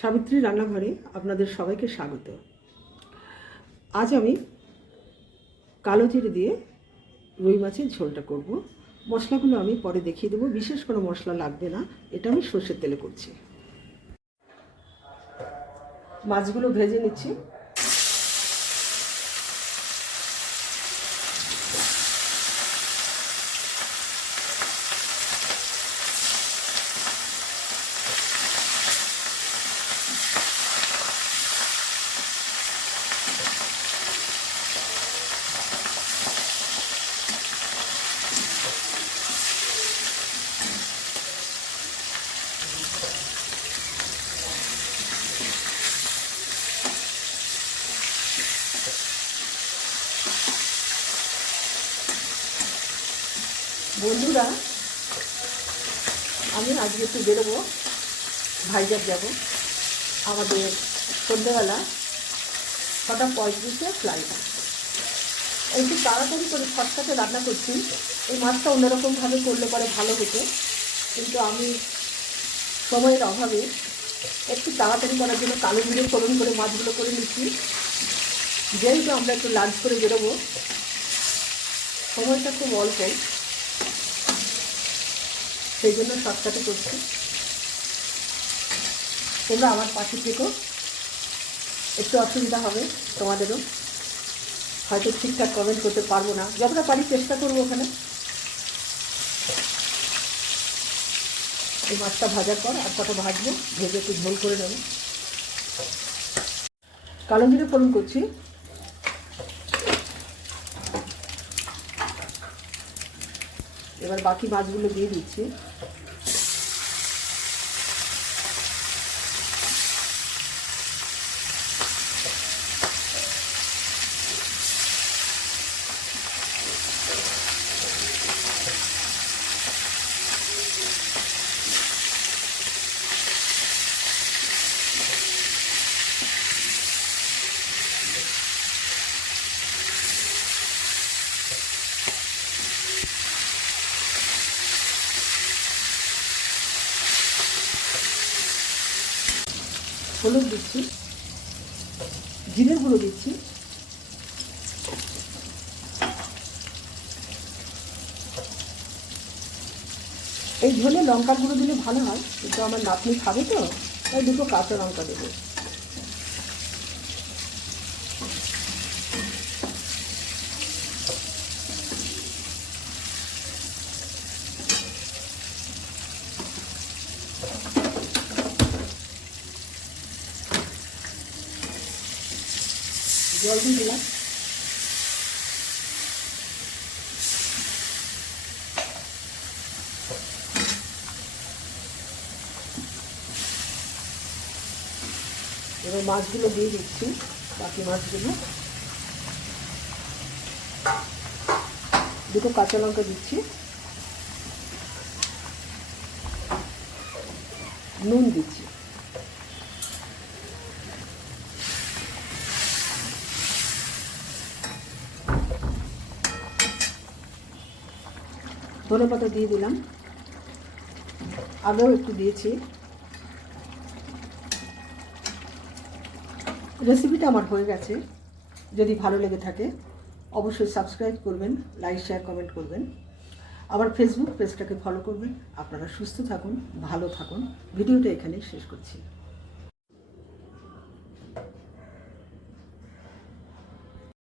সাবিত্রী রান্নাঘরে আপনাদের সবাইকে স্বাগত। আজ আমি কালো জিরে দিয়ে রুই মাছের ঝোলটা করব। মশলাগুলো আমি পরে দেখিয়ে দেবো, বিশেষ কোনো মশলা লাগবে না, এটা আমি সর্ষের তেলে করছি। মাছগুলো ভেজে নিচ্ছি। বন্ধুরা, আমি আজকে একটু বেরোবো, ভাইজাগ যাব। আমাদের সন্ধ্যেবেলা 6:35 ফ্লাইট। একটু তাড়াতাড়ি করে খটখাটে রান্না করছি। এই মাছটা অন্যরকমভাবে করলে পরে ভালো হতো, কিন্তু আমি সময়ের অভাবে একটু তাড়াতাড়ি করার জন্য কালো জিরে ফোড়ন করে মাছগুলো করে নিচ্ছি। যেহেতু আমরা একটু লাঞ্চ করে বেরোবো, সময়টা খুব অল্প, সেই জন্য শর্টকাটে করছি। তোমরা আমার পাশে থেকো, একটু অসুবিধা হবে তোমাদেরও, হয়তো ঠিকঠাক কমেন্ট করতে পারবো না, যতটা পারি চেষ্টা করবো। ওখানে এই মাছটা ভাজার পর আর কটা ভাজবো, ভেজে একটু ঝোল করে নেবো। কালো জিরে ফোড়ন করছি। এবার বাকি মাছগুলো দিয়ে দিচ্ছি। হলুদ দিচ্ছি, জিরের গুঁড়ো দিচ্ছি, এই ঝোলে লঙ্কার গুঁড়ো দিলে ভালো হয়, কিন্তু আমার নাতনি খাবে তো, তাই দুটো কাঁচা লঙ্কা দেবো। জল দিয়ে দিলাম। এবার মাছগুলো দিয়ে দিচ্ছি, বাকি মাছগুলো, দুটো কাঁচা লঙ্কা দিচ্ছি, নুন দিচ্ছি, ধনেপাতা দিয়ে দিলাম, আগেও একটু দিয়েছি। রেসিপিটা আমার হয়ে গেছে। যদি ভালো লেগে থাকে অবশ্যই সাবস্ক্রাইব করবেন, লাইক শেয়ার কমেন্ট করবেন, আবার ফেসবুক পেজটাকে ফলো করবেন। আপনারা সুস্থ থাকুন, ভালো থাকুন। ভিডিওটা এখানেই শেষ করছি।